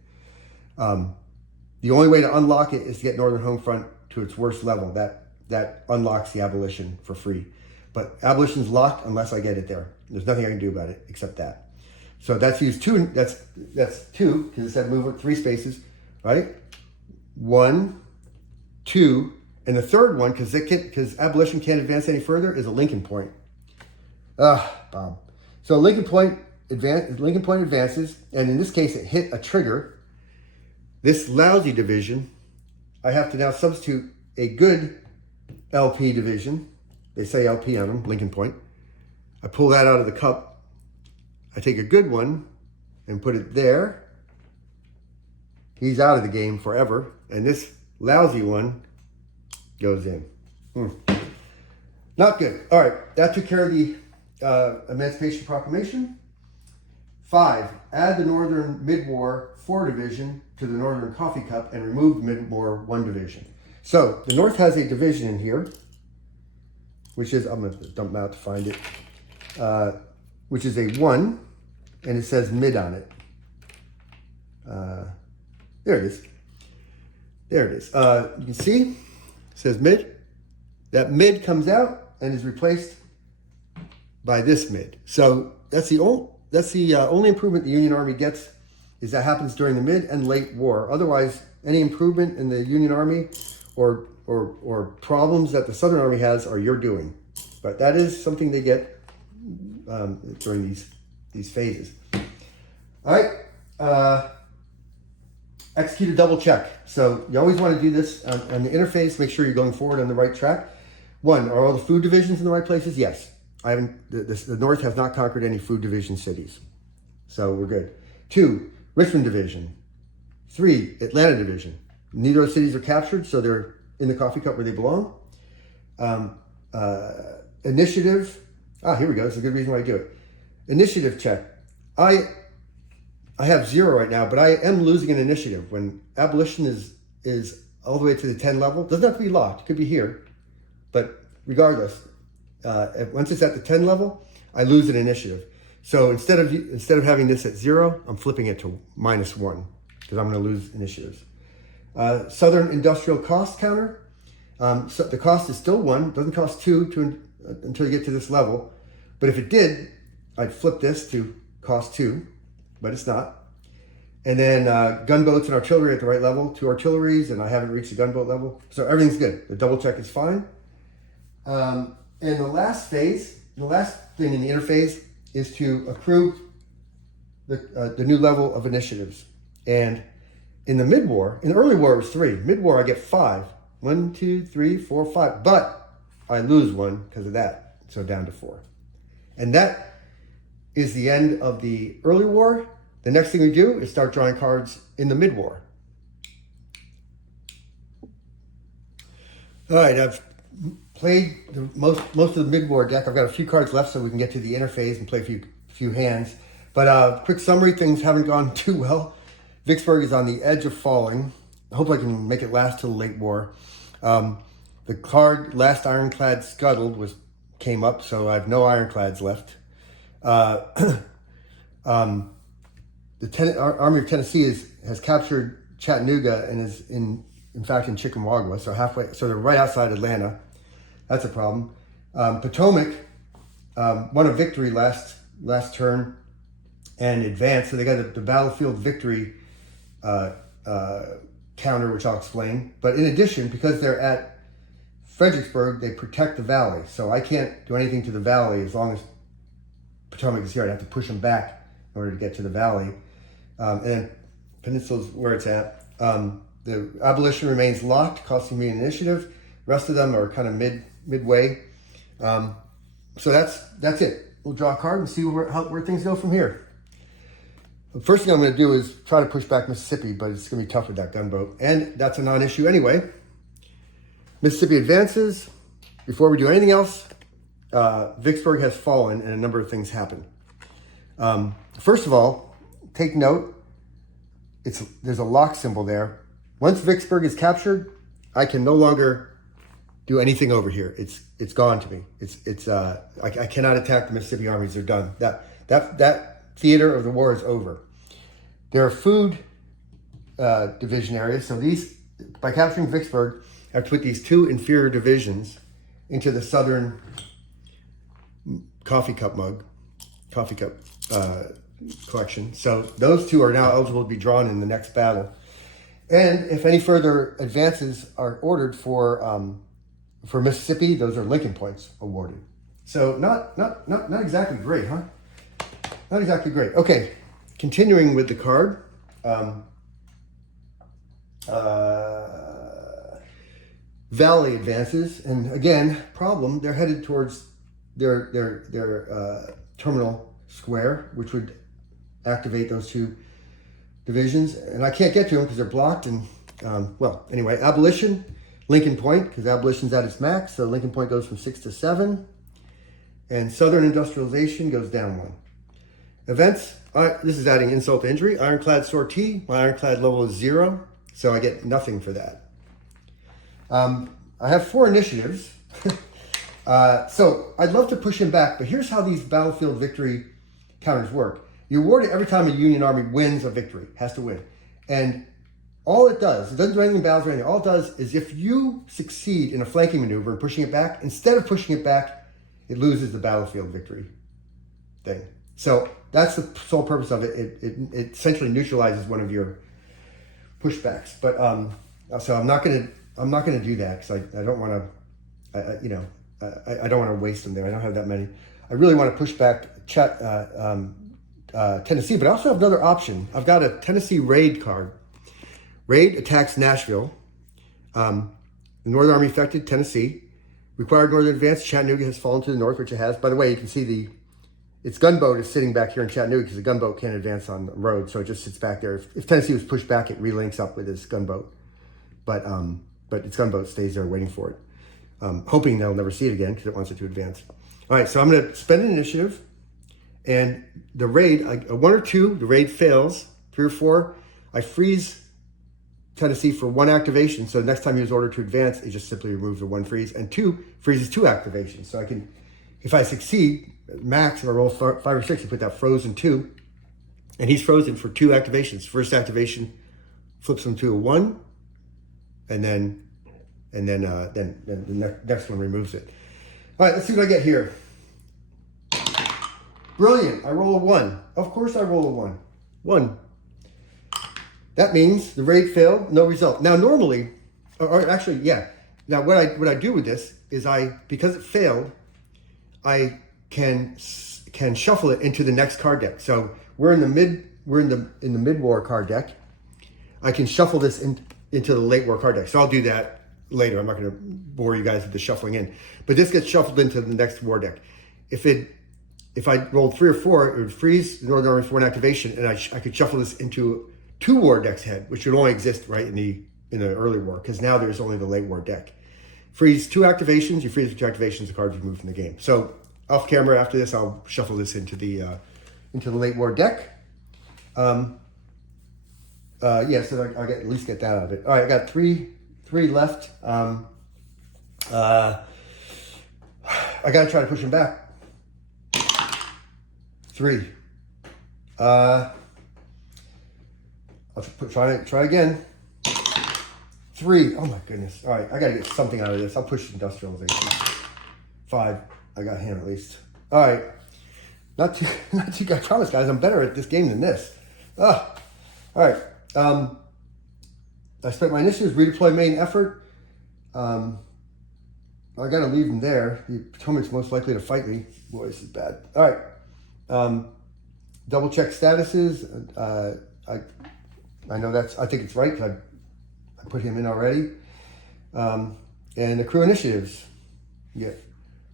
The only way to unlock it is to get Northern Home Front to its worst level. That unlocks the abolition for free. But abolition's locked unless I get it there. There's nothing I can do about it except that. So that's used 2. That's 2 because it said move it 3 spaces, right? 1, 2, and the third one because abolition can't advance any further is a Lincoln point. Bob. So Lincoln point advances, and in this case it hit a trigger. This lousy division, I have to now substitute a good LP division. They say LP on them, Lincoln Point. I pull that out of the cup. I take a good one and put it there. He's out of the game forever. And this lousy one goes in. Not good. All right, that took care of the Emancipation Proclamation. 5, add the Northern Mid-War 4 Division to the Northern Coffee Cup and remove the Mid-War 1 Division. So the North has a division in here, which is, I'm going to dump out to find it, which is a 1, and it says mid on it. There it is. There it is. You can see, it says mid. That mid comes out and is replaced by this mid. So that's the only improvement the Union Army gets is that happens during the mid and late war. Otherwise, any improvement in the Union Army or problems that the Southern Army has are your doing. But that is something they get during these phases. All right. Execute a double check. So you always want to do this on the interface. Make sure you're going forward on the right track. 1, are all the food divisions in the right places? Yes. The North has not conquered any food division cities. So we're good. 2, Richmond Division. 3, Atlanta Division. Neither of those cities are captured, so they're in the coffee cup where they belong. Initiative. Here we go. That's a good reason why I do it. Initiative check. I have 0 right now, but I am losing an initiative. When abolition is all the way to the 10 level, doesn't have to be locked. It could be here. But regardless, once it's at the 10 level, I lose an initiative. So instead of having this at 0, I'm flipping it to -1 because I'm going to lose initiatives. Southern industrial cost counter. So the cost is still 1. Doesn't cost 2 until you get to this level. But if it did, I'd flip this to cost 2, but it's not. And then gunboats and artillery at the right level. 2 artilleries, and I haven't reached the gunboat level. So everything's good. The double check is fine. And the last thing in the interphase is to accrue the new level of initiatives. And in the mid-war, in the early war it was 3. Mid-war I get 5. 1, 2, 3, 4, 5. But I lose 1 because of that. So down to 4. And that is the end of the early war. The next thing we do is start drawing cards in the mid-war. All right, I've played most of the mid-war deck. I've got a few cards left so we can get to the interphase and play a few hands. But quick summary, things haven't gone too well. Vicksburg is on the edge of falling. I hope I can make it last till the late war. The card Last Ironclad Scuttled came up, so I have no ironclads left. The Army of Tennessee has captured Chattanooga and is in fact in Chickamauga, so halfway. So they're right outside Atlanta. That's a problem. Potomac won a victory last turn and advanced, so they got the battlefield victory counter, which I'll explain. But in addition, because they're at Fredericksburg, they protect the valley, so I can't do anything to the valley as long as Potomac is here. I'd have to push them back in order to get to the valley. And then Peninsula is where it's at. The abolition remains locked, costing me an initiative. The rest of them are kind of midway. So that's it. We'll draw a card and see where things go from here. The first thing I'm going to do is try to push back Mississippi, but it's going to be tough with that gunboat. And that's a non-issue anyway. Mississippi advances. Before we do anything else, Vicksburg has fallen and a number of things happen. First of all, take note, there's a lock symbol there. Once Vicksburg is captured, I can no longer do anything over here. It's gone to me. I cannot attack the Mississippi armies. They're done. That theater of the war is over. There are food division areas. So by capturing Vicksburg, I have to put these two inferior divisions into the southern coffee cup collection. So those two are now eligible to be drawn in the next battle. And if any further advances are ordered for Mississippi, those are Lincoln points awarded. So not exactly great, huh? Not exactly great. Okay, continuing with the card. Valley advances, and again, problem, they're headed towards their terminal square, which would activate those two divisions, and I can't get to them because they're blocked. And well, anyway, abolition, Lincoln Point, because abolition's at its max, so Lincoln Point goes from 6 to 7, and Southern industrialization goes down 1. Events, this is adding insult to injury. Ironclad sortie, my ironclad level is 0, so I get nothing for that. I have 4 initiatives, so I'd love to push him back, but here's how these battlefield victory counters work. You award it every time a Union army wins a victory, has to win. And all it doesn't do anything in battles or anything, all it does is if you succeed in a flanking maneuver and pushing it back, instead of pushing it back, it loses the battlefield victory thing. So that's the sole purpose of it. It essentially neutralizes one of your pushbacks. But so I'm not gonna do that because I don't want to, I don't want to waste them there. I don't have that many. I really want to push back Tennessee, but I also have another option. I've got a Tennessee raid card. Raid attacks Nashville. The Northern Army affected Tennessee. Required northern advance. Chattanooga has fallen to the north, which it has. By the way, you can see its gunboat is sitting back here in Chattanooga because the gunboat can't advance on the road, so it just sits back there. If Tennessee was pushed back, it relinks up with its gunboat. But its gunboat stays there waiting for it. Hoping they'll never see it again because it wants it to advance. All right, so I'm going to spend an initiative. And the raid, a 1 or 2, the raid fails. 3 or 4, I freeze Tennessee for 1 activation. So the next time he was ordered to advance, it just simply removes the 1 freeze. And 2, freezes 2 activations. So I can, if I succeed, max, if I roll 5 or 6, I put that frozen 2. And he's frozen for 2 activations. First activation flips him to a 1. And then the next one removes it. All right, let's see what I get here. Brilliant, I roll a 1. Of course I roll a 1. 1. That means the raid failed, no result. Now normally, or actually, yeah. Now what I do with this is because it failed, I can shuffle it into the next card deck. So we're in the Mid War card deck. I can shuffle this into the Late War card deck. So I'll do that later. I'm not going to bore you guys with the shuffling in. But this gets shuffled into the next war deck. If I rolled 3 or 4, it would freeze the Northern Army for 1 activation, and I could shuffle this into 2 war decks ahead, which would only exist right in the early war, because now there's only the Late War deck. Freeze 2 activations. You freeze 2 activations, the card's removed from the game. So off camera after this, I'll shuffle this into the Late War deck. Yeah, so I'll at least get that out of it. All right, I got three 3 left. I got to try to push him back. 3. I'll try again. 3. Oh my goodness. All right, I got to get something out of this. I'll push industrialization. 5. I got him at least. All right. Not too. I promise, guys, I'm better at this game than this. All right. I spent my initiatives, redeploy main effort. I got to leave him there. Potomac's most likely to fight me. Boy, this is bad. All right. Double check statuses. I know I think it's right because I put him in already. And accrue initiatives. You get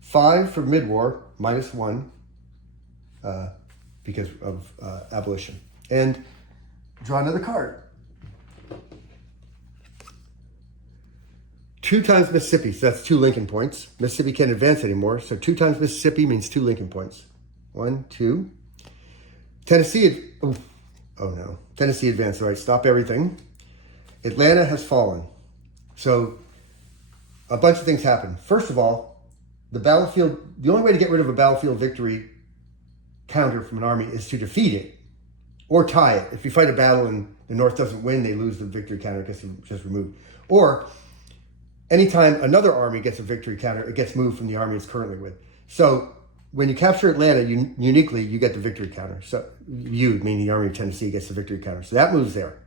5 for mid-war, -1 because of abolition. And draw another card. 2 times Mississippi, so that's 2 Lincoln points. Mississippi can't advance anymore, so 2 times Mississippi means 2 Lincoln points. 1, 2. Tennessee, oh no. Tennessee advanced, all right, stop everything. Atlanta has fallen. So a bunch of things happen. First of all, the only way to get rid of a battlefield victory counter from an army is to defeat it or tie it. If you fight a battle and the North doesn't win, they lose the victory counter, it gets just removed. Or anytime another army gets a victory counter, it gets moved from the army it's currently with. So when you capture Atlanta, uniquely, you get the victory counter. So you, meaning the Army of Tennessee, gets the victory counter. So that moves there.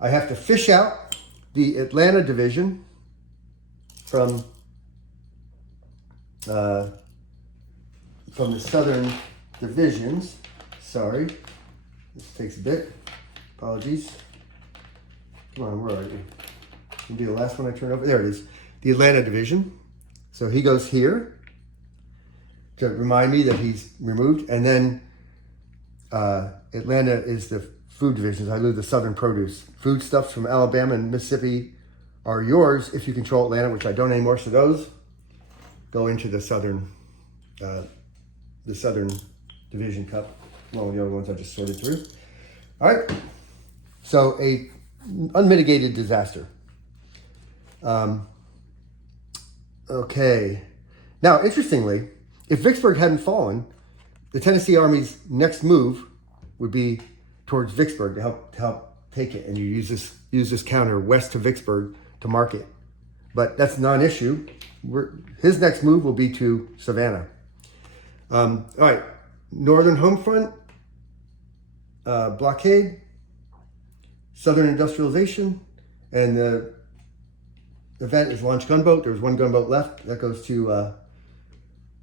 I have to fish out the Atlanta division from the southern divisions. Sorry, this takes a bit. Apologies. Come on, where are you? It'll be the last one I turn over. There it is. The Atlanta division. So he goes here to remind me that he's removed. And then Atlanta is the food divisions. I lose the southern produce. Foodstuffs from Alabama and Mississippi are yours if you control Atlanta, which I don't anymore. So those go into the southern division cup, along with the other ones I just sorted through. All right. So a unmitigated disaster. Okay. Now, interestingly, if Vicksburg hadn't fallen, the Tennessee Army's next move would be towards Vicksburg to help take it, and you use this counter west to Vicksburg to mark it. But that's not an issue. His next move will be to Savannah. All right, Northern Home Front, blockade, Southern industrialization, and the event is launch gunboat. There's 1 gunboat left that goes to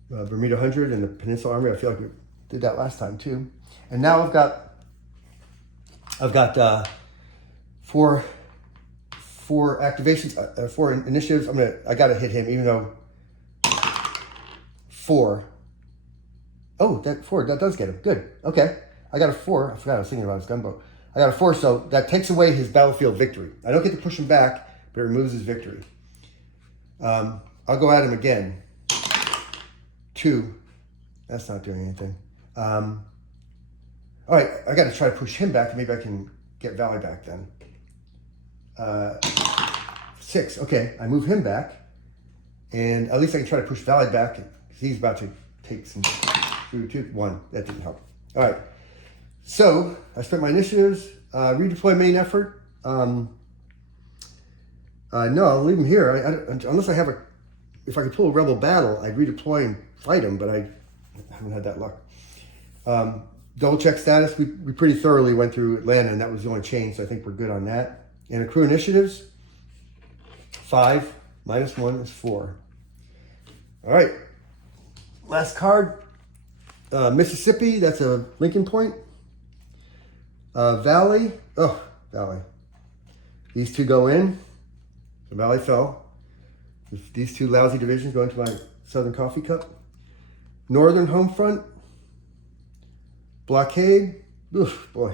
Bermuda 100 and the Peninsula Army. I feel like we did that last time too. And now I've got 4 activations, 4 initiatives. I gotta hit him, even though 4. Oh, that 4, that does get him. Good. Okay. I got a 4. I forgot I was thinking about his gunboat. I got a 4, so that takes away his battlefield victory. I don't get to push him back, but it removes his victory. I'll go at him again. 2. That's not doing anything. All right, I got to try to push him back. Maybe I can get Valley back then. 6. Okay, I move him back. And at least I can try to push Valley back. He's about to take some... 2, 1. That didn't help. All right. So I spent my initiatives. Redeploy main effort. No, I'll leave him here. Unless I have if I could pull a rebel battle, I'd redeploy and fight him, but I haven't had that luck. Double check status. We pretty thoroughly went through Atlanta, and that was the only change, so I think we're good on that. And accrue initiatives. 5 minus 1 is 4. All right. Last card. Mississippi, that's a Lincoln point. Valley. Oh, Valley. These 2 go in. The Valley fell. These 2 lousy divisions go into my Southern coffee cup. Northern Home Front. Blockade. Oof, boy.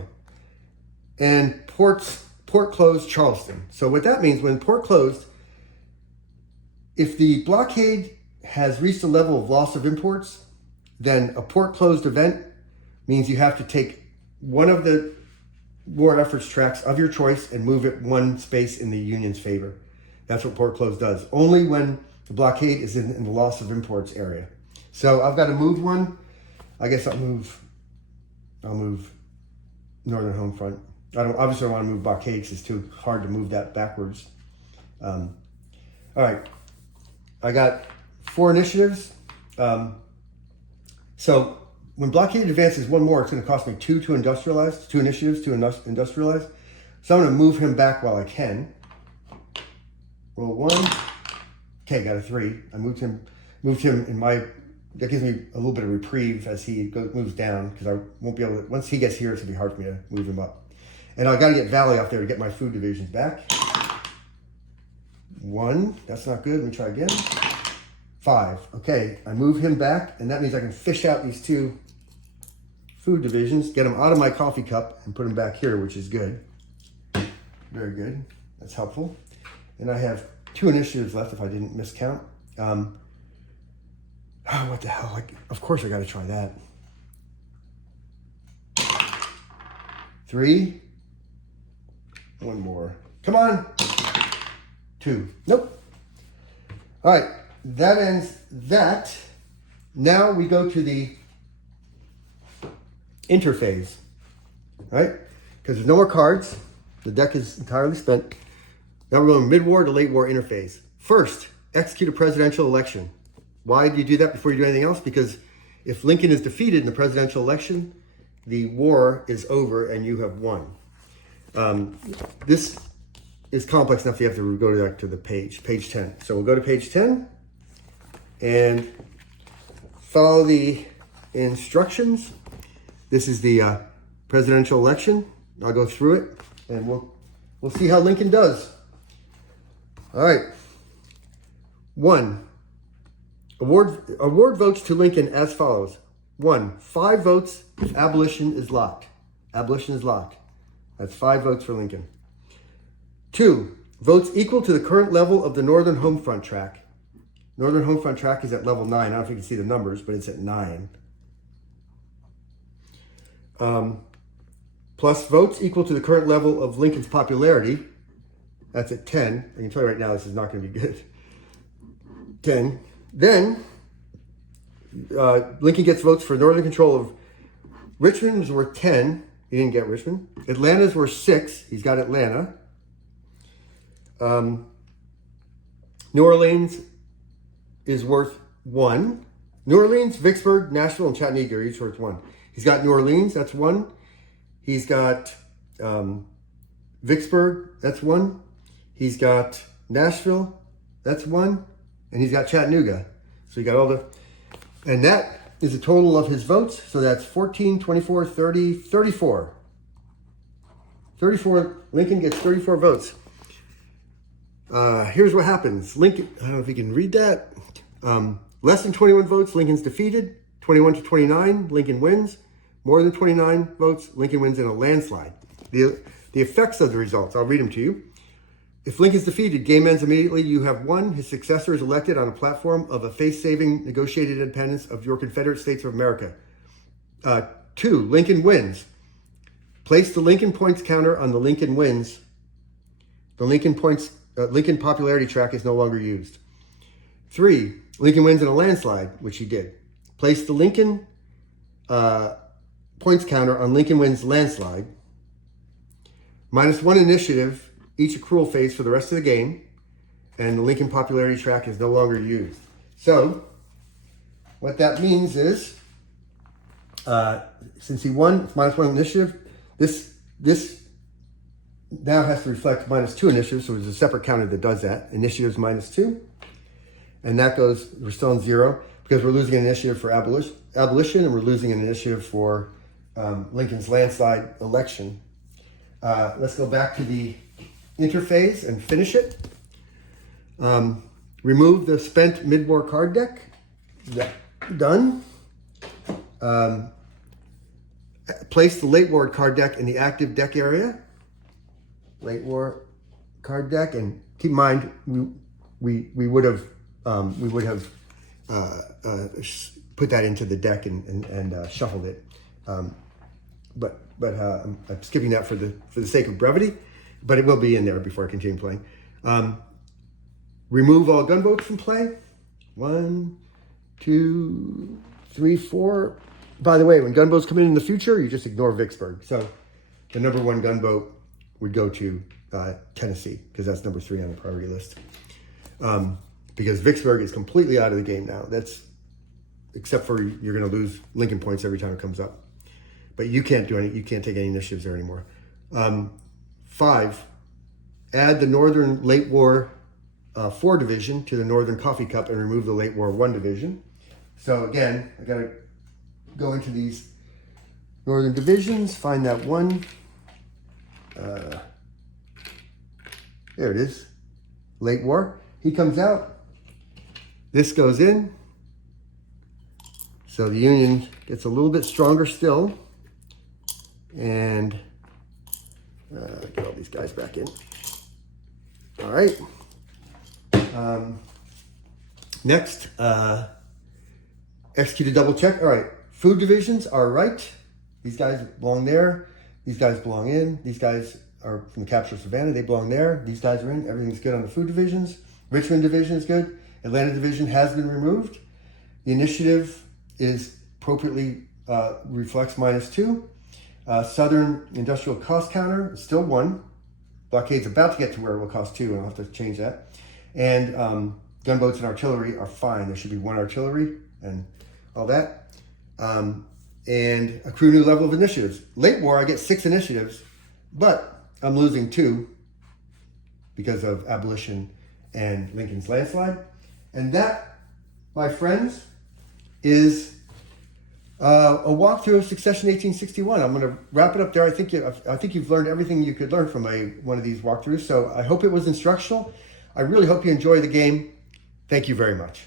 And port closed Charleston. So what that means, when port closed, if the blockade has reached a level of loss of imports, then a port closed event means you have to take one of the war efforts tracks of your choice and move it 1 space in the Union's favor. That's what port close does. Only when the blockade is in the loss of imports area. So I've got to move one. I guess I'll move northern home front. Obviously I want to move blockades. It's too hard to move that backwards. All right, I got 4 initiatives. So when blockade advances one more, it's going to cost me 2 to industrialize, 2 initiatives to industrialize. So I'm going to move him back while I can. Roll 1. Okay, got a 3. I moved him in my, that gives me a little bit of reprieve as he moves down, because I won't be able to, once he gets here, it's going to be hard for me to move him up. And I've got to get Valley off there to get my food divisions back. 1, that's not good. Let me try again. 5. Okay, I move him back, and that means I can fish out these 2 food divisions, get them out of my coffee cup, and put them back here, which is good. Very good. That's helpful. And I have 2 initiatives left if I didn't miscount. What the hell? Of course I got to try that. 3. 1 more. Come on. 2. Nope. All right. That ends that. Now we go to the interphase. Right? Because there's no more cards. The deck is entirely spent. Now we're going mid-war to late war interphase. First, execute a presidential election. Why do you do that before you do anything else? Because if Lincoln is defeated in the presidential election, the war is over and you have won. This is complex enough you have to go back to the page 10. So we'll go to page 10 and follow the instructions. This is the presidential election. I'll go through it and we'll see how Lincoln does. All right. 1. Award votes to Lincoln as follows. 1, 5 votes if abolition is locked. Abolition is locked. That's 5 votes for Lincoln. 2, votes equal to the current level of the Northern Home Front track. Northern Home Front track is at level 9. I don't know if you can see the numbers, but it's at 9. Plus votes equal to the current level of Lincoln's popularity. That's at 10. I can tell you right now this is not going to be good. 10. Then, Lincoln gets votes for northern control of Richmond, was worth 10. He didn't get Richmond. Atlanta's worth 6. He's got Atlanta. New Orleans is worth 1. New Orleans, Vicksburg, Nashville, and Chattanooga are each worth 1. He's got New Orleans, that's 1. He's got Vicksburg, that's 1. He's got Nashville, that's 1. And he's got Chattanooga. So you got all the, and that is a total of his votes. So that's 14, 24, 30, 34. 34, Lincoln gets 34 votes. Here's what happens. Lincoln, I don't know if you can read that. Less than 21 votes, Lincoln's defeated. 21 to 29, Lincoln wins. More than 29 votes, Lincoln wins in a landslide. The effects of the results, I'll read them to you. If Lincoln's defeated, game ends immediately. You have won. His successor is elected on a platform of a face-saving negotiated independence of your Confederate States of America. 2, Lincoln wins. Place the Lincoln points counter on the Lincoln wins. The Lincoln popularity track is no longer used. 3, Lincoln wins in a landslide, which he did. Place the Lincoln points counter on Lincoln wins landslide. -1 initiative each accrual phase for the rest of the game, and the Lincoln popularity track is no longer used. So, what that means is, since he won, it's -1 initiative, this now has to reflect -2 initiative, so there's a separate counter that does that. Initiative's -2, and that goes, we're still in 0, because we're losing an initiative for abolition, and we're losing an initiative for Lincoln's landslide election. Let's go back to the interphase and finish it. Remove the spent mid-war card deck. Done. Place the late war card deck in the active deck area. Late war card deck, and keep in mind we would have put that into the deck and shuffled it. But I'm skipping that for the sake of brevity. But it will be in there before I continue playing. remove all gunboats from play. 1, 2, 3, 4. By the way, when gunboats come in the future, you just ignore Vicksburg. So the number 1 gunboat would go to Tennessee, because that's number 3 on the priority list. Because Vicksburg is completely out of the game now. That's except for you're going to lose Lincoln points every time it comes up. But you can't do any. You can't take any initiatives there anymore. 5, add the Northern Late War 4 division to the Northern Coffee Cup and remove the Late War 1 division. So again, I got to go into these Northern divisions, find that one. There it is, Late War. He comes out. This goes in. So the Union gets a little bit stronger still. And get all these guys back in. All right. Next, execute a double check. All right, food divisions are right. These guys belong there. These guys belong in. These guys are from the capture of Savannah. They belong there. These guys are in. Everything's good on the food divisions. Richmond division is good. Atlanta division has been removed. The initiative is appropriately reflects -2. Southern industrial cost counter is still 1. Blockade's about to get to where it will cost 2, and I'll have to change that. And gunboats and artillery are fine. There should be 1 artillery and all that. And accrue new level of initiatives. Late War, I get 6 initiatives, but I'm losing 2 because of abolition and Lincoln's landslide. And that, my friends, is a walkthrough of Secession 1861. I'm going to wrap it up there. I think you've learned everything you could learn from one of these walkthroughs. So I hope it was instructional. I really hope you enjoy the game. Thank you very much.